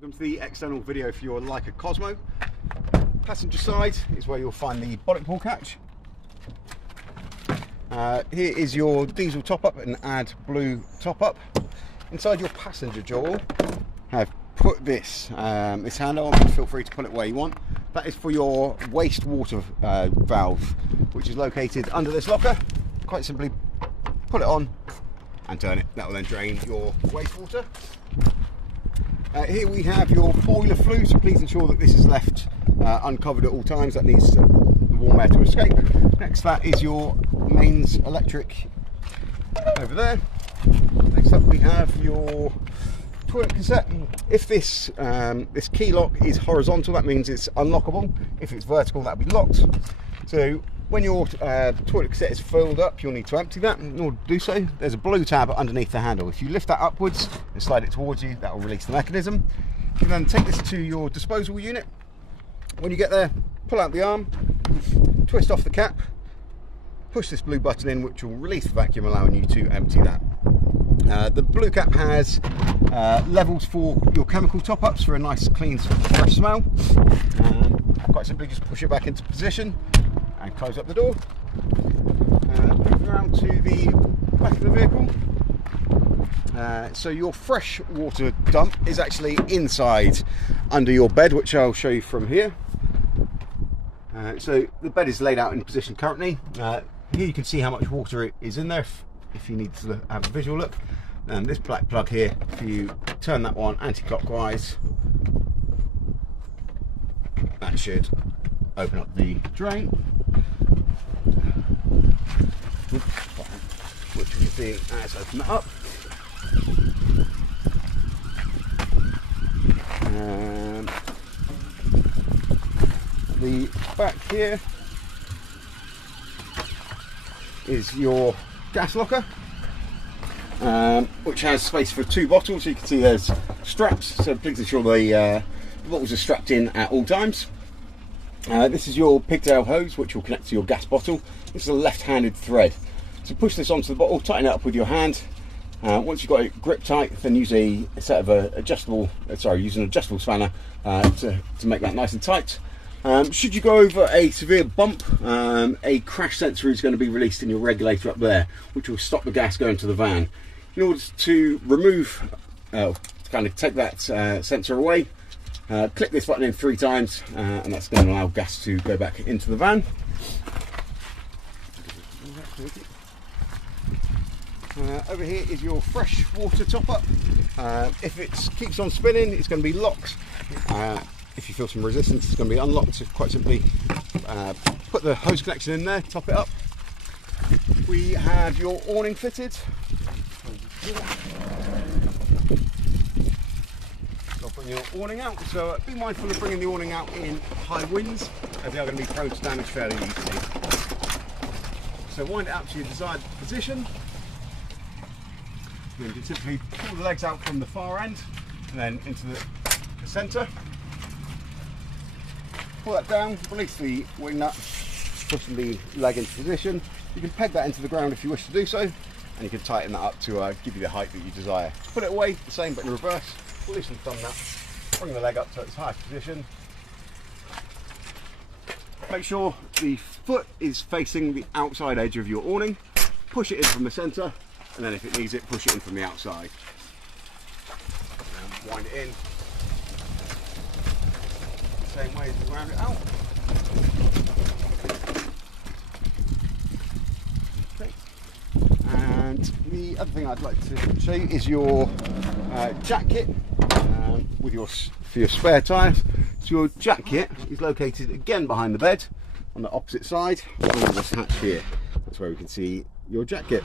Welcome to the external video for your Laika Kosmo. Passenger side is where you'll find the bonnet pull catch. Here is your diesel top-up and AdBlue top-up. Inside your passenger jaw, I've put this handle on. Feel free to put it where you want. That is for your wastewater valve, which is located under this locker. Quite simply, put it on and turn it. That will then drain your wastewater. Here we have your boiler flue, so please ensure that this is left uncovered at all times. That needs the warm air to escape. Next, that is your mains electric over there. Next up we have your toilet cassette. If this this key lock is horizontal, that means it's unlockable. If it's vertical, that'll be locked. So when your toilet cassette is filled up, you'll need to empty that. In order to do so, there's a blue tab underneath the handle. If you lift that upwards and slide it towards you, that will release the mechanism. You can then take this to your disposal unit. When you get there, pull out the arm, twist off the cap, push this blue button in, which will release the vacuum, allowing you to empty that. The blue cap has levels for your chemical top-ups for a nice, clean, fresh smell. Quite simply, just push it back into position and close up the door. Move around to the back of the vehicle. So your fresh water dump is actually inside under your bed, which I'll show you from here. So the bed is laid out in position currently. Here you can see how much water is in there if you need to have a visual look. And this black plug here, if you turn that one anti-clockwise, that should open up the drain, which you can see as I open that up. The back here is your gas locker, which has space for 2 bottles. So you can see there's straps, so please ensure the bottles are strapped in at all times. This is your pigtail hose, which will connect to your gas bottle. This is a left-handed thread. So push this onto the bottle, tighten it up with your hand. Once you've got it grip tight, then use use an adjustable spanner to make that nice and tight. Should you go over a severe bump, a crash sensor is going to be released in your regulator up there, which will stop the gas going to the van. In order to remove, kind of take that sensor away, click this button in 3 times, and that's going to allow gas to go back into the van. Over here is your fresh water top-up. If it keeps on spinning, it's going to be locked. If you feel some resistance, it's going to be unlocked. So quite simply, put the hose connection in there, top it up. We have your awning fitted. I'll bring your awning out. So be mindful of bringing the awning out in high winds, as they are going to be prone to damage fairly easily. So wind it out to your desired position. You can simply pull the legs out from the far end and then into the centre. Pull that down, release the wing nut, pushing the leg into position. You can peg that into the ground if you wish to do so, and you can tighten that up to give you the height that you desire. Put it away, the same but in reverse. Loosen the thumb nut, bring the leg up to its highest position. Make sure the foot is facing the outside edge of your awning. Push it in from the centre, and then if it needs it, push it in from the outside. And wind it in. Same way as you round it out. Okay. And the other thing I'd like to show you is your jack kit for your spare tyres. So your jack kit is located again behind the bed on the opposite side under this hatch here. That's where we can see your jack kit.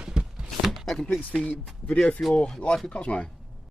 That completes the video for your Laika Kosmo.